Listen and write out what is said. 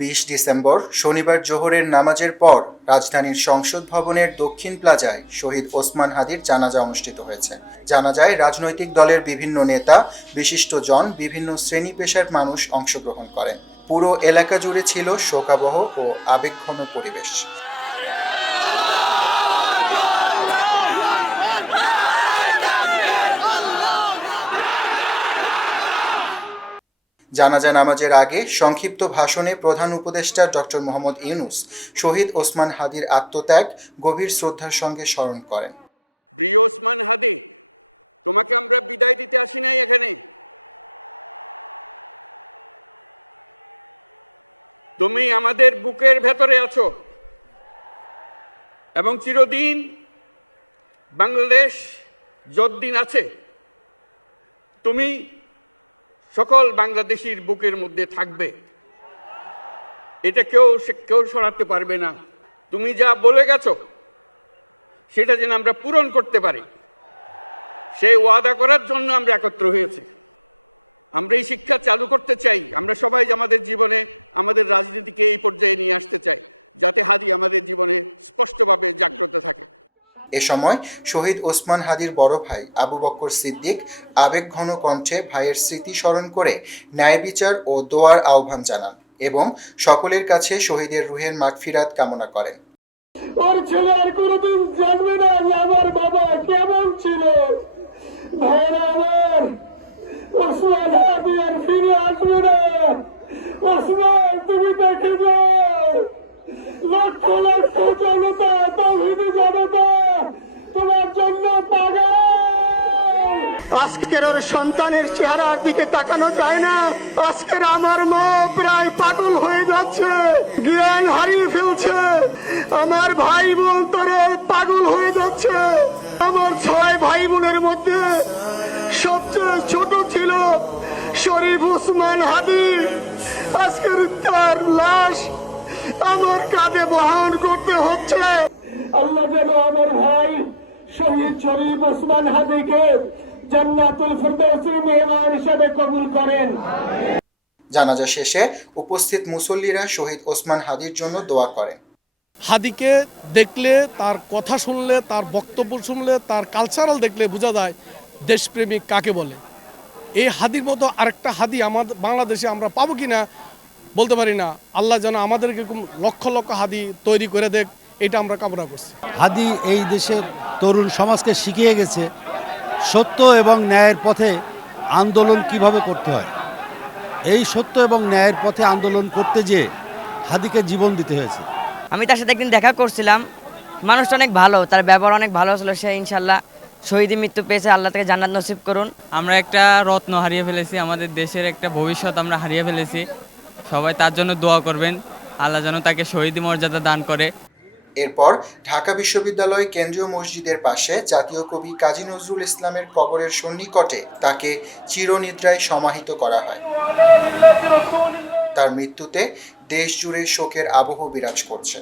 20 December শনিবার জোহরের নামাজের পর রাজধানীর সংসদ ভবনের দক্ষিণ প্লাজায় শহীদ ওসমান হাদির জানাজা অনুষ্ঠিত হয়েছে। জানাজায় রাজনৈতিক দলের বিভিন্ন নেতা, বিশিষ্টজন, বিভিন্ন শ্রেণী পেশার মানুষ অংশগ্রহণ করেন। পুরো এলাকা জুড়ে ছিল শোকাবহ ও আবেগঘন পরিবেশ। জানাজা নামাজের আগে সংক্ষিপ্ত ভাষণে প্রধান উপদেষ্টা ডক্টর মোহাম্মদ ইউনূস শহীদ ওসমান হাদির আত্মত্যাগ গভীর শ্রদ্ধার সঙ্গে স্মরণ করেন। এ সময় শহীদ ওসমান হাদির বড় ভাই আবু বকর সিদ্দিক আবেগঘন কণ্ঠে ভাইয়ের স্মৃতি স্মরণ করে ন্যায় বিচার ও দোয়ার আহ্বান জানান এবং সকলের কাছে শহীদের রুহের মাগফিরাত কামনা করেন। ওর ছেলে আর কোনোদিন জানবে না যে আমার বাবা কেমন ছিল। ভাইরা আমার, ওসমান হাদি আর ফিরে আসবে না। ওসমান, তুমি দেখে যাও, লক্ষ লক্ষ জনতা, তৌহিদি জনতা তোমার জন্য পাগল। আজকের ওর সন্তানের চেহারার দিকে তাকানো যায় না। আজকের আমার মা প্রায় পাগল হয়ে যাচ্ছে, জ্ঞান হারিয়ে ফেলছে। আমার ভাই বোন তোরে পাগল হয়ে যাচ্ছে। আমার 6 ভাই বোনের মধ্যে সবচেয়ে ছোট ছিল শরীফ ওসমান হাদি। আজকের তার লাশ আমার কাঁধে বহন করতে হচ্ছে। আল্লাহ যেন আমার ভাই শহীদ শরীফ ওসমান হাদিকে জান্নাতুল ফিরদাউসের মেহমান হিসেবে কবুল করেন। জানাজা শেষে উপস্থিত মুসল্লিরা শহীদ ওসমান হাদির জন্য দোয়া করেন। হাদিকে দেখলে, তার কথা শুনলে, তার বক্তব্য শুনলে, তার কালচারাল দেখলে বোঝা যায় দেশপ্রেমিক কাকে বলে। এই হাদির মতো আরেকটা হাদি আমাদের বাংলাদেশে আমরা পাবো কি না বলতে পারি না। আল্লাহ যেন আমাদেরকে লক্ষ লক্ষ হাদি তৈরি করে দেখ, এটা আমরা কামনা করছি। হাদি এই দেশের তরুণ সমাজকে শিখিয়ে গেছে সত্য এবং ন্যায়ের পথে আন্দোলন কিভাবে করতে হয়। এই সত্য এবং ন্যায়ের পথে আন্দোলন করতে যেয়ে হাদিকে জীবন দিতে হয়েছে। আমি তার সাথে একদিন দেখা করছিলাম, মানুষটা অনেক ভালো, তার ব্যবহার অনেক ভালো ছিল। সে ইনশাল্লাহ শহীদ মৃত্যু পেয়েছে, আল্লাহ তাকে জান্নাত নসিব করুন। আমরা একটা রত্ন হারিয়ে ফেলেছি, আমাদের দেশের একটা ভবিষ্যৎ আমরা হারিয়ে ফেলেছি। সবাই তার জন্য দোয়া করবেন, আল্লাহ যেন তাকে শহীদি মর্যাদা দান করে। এরপর ঢাকা বিশ্ববিদ্যালয় কেন্দ্রীয় মসজিদের পাশে জাতীয় কবি কাজী নজরুল ইসলামের কবরের সন্নিকটে তাকে চিরনিদ্রায় সমাহিত করা হয়। তার মৃত্যুতে দেশ জুড়ে শোকের আবহ বিরাজ করছে।